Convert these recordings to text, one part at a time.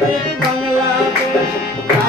সুলতানের Bangladesh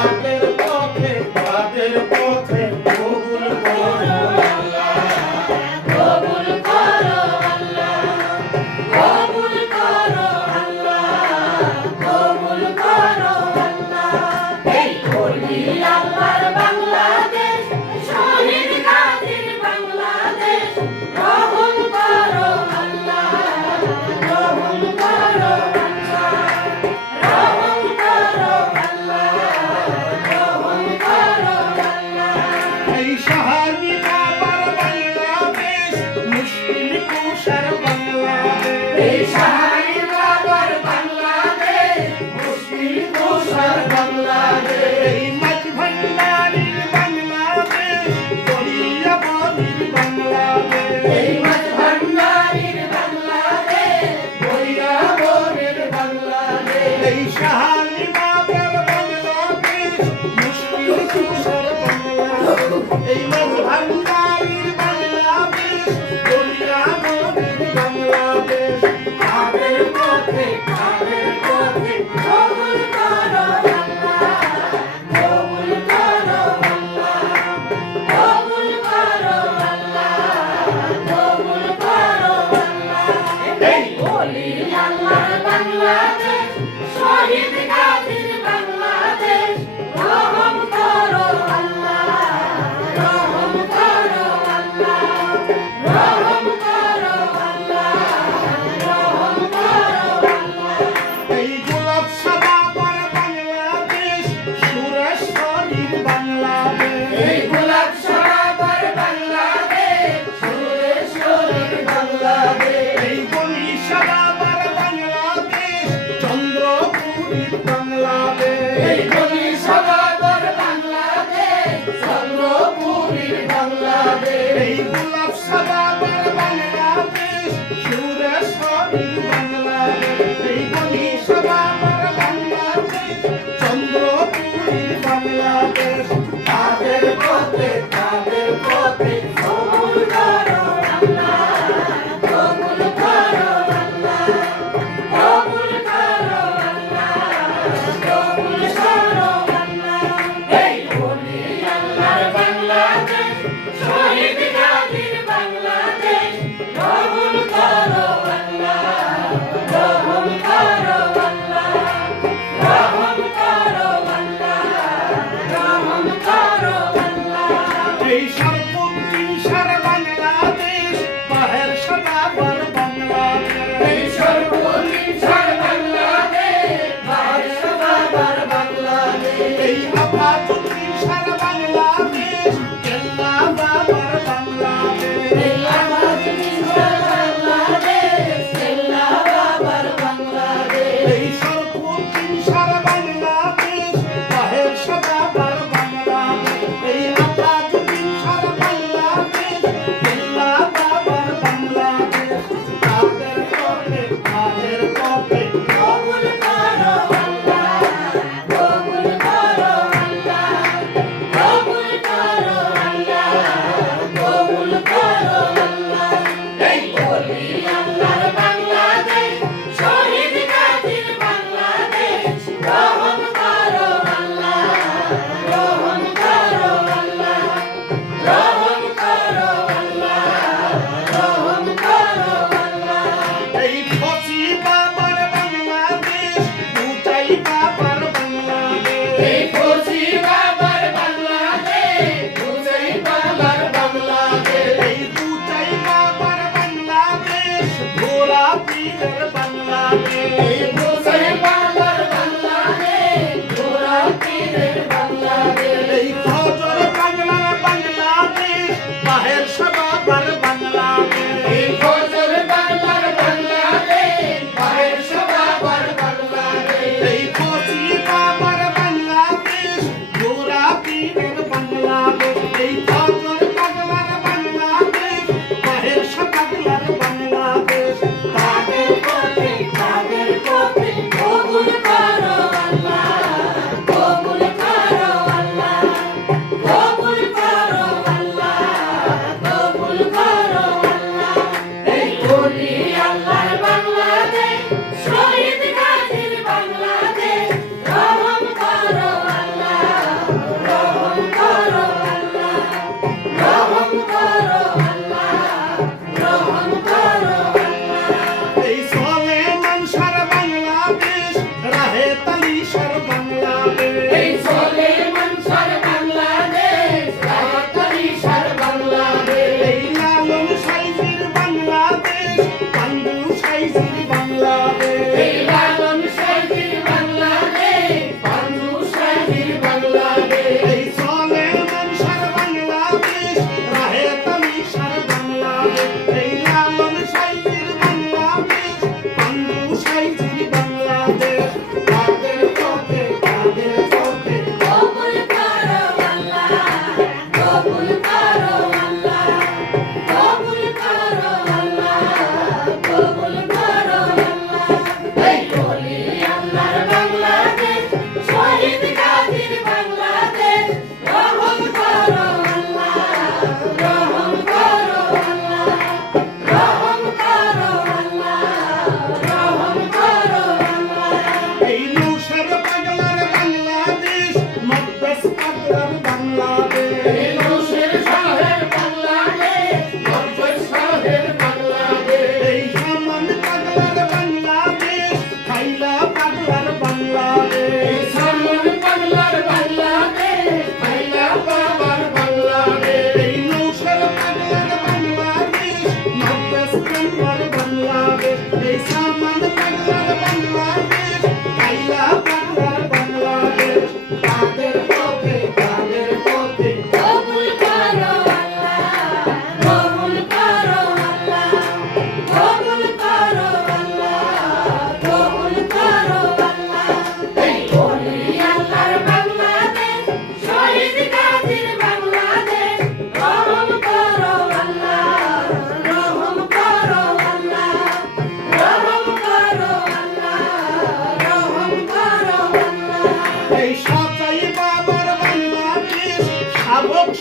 Hey, hey. Deixa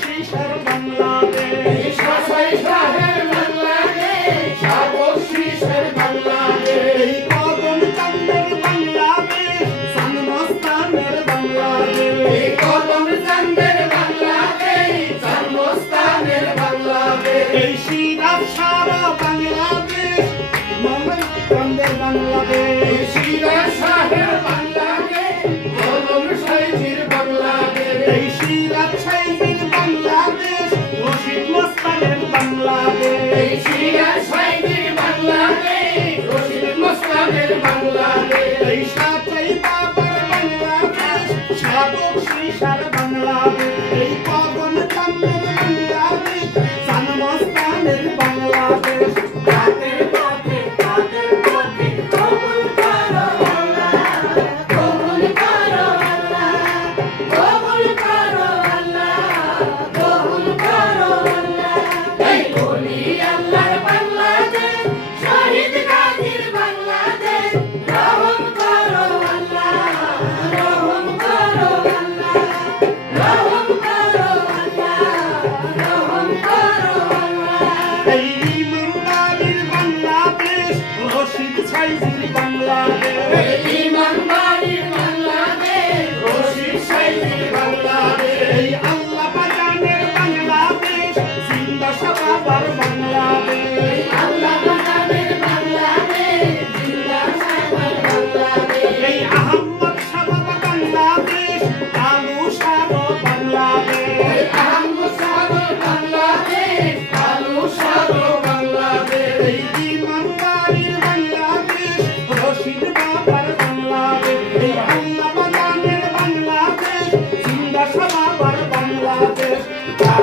শিশার Bangladesh শিশার Bangladesh সাগর শিশার বাংলাদেশ কদম কান্দের বাংলাদেশ সানমস্তানের বাংলাদেশ কদম কান্দের বাংলাদেশ সানমস্তানের বাংলাদেশ এই শিরাব সারা বাংলাদেশ, মঙ্গল কান্দের বাংলাদেশ। saber.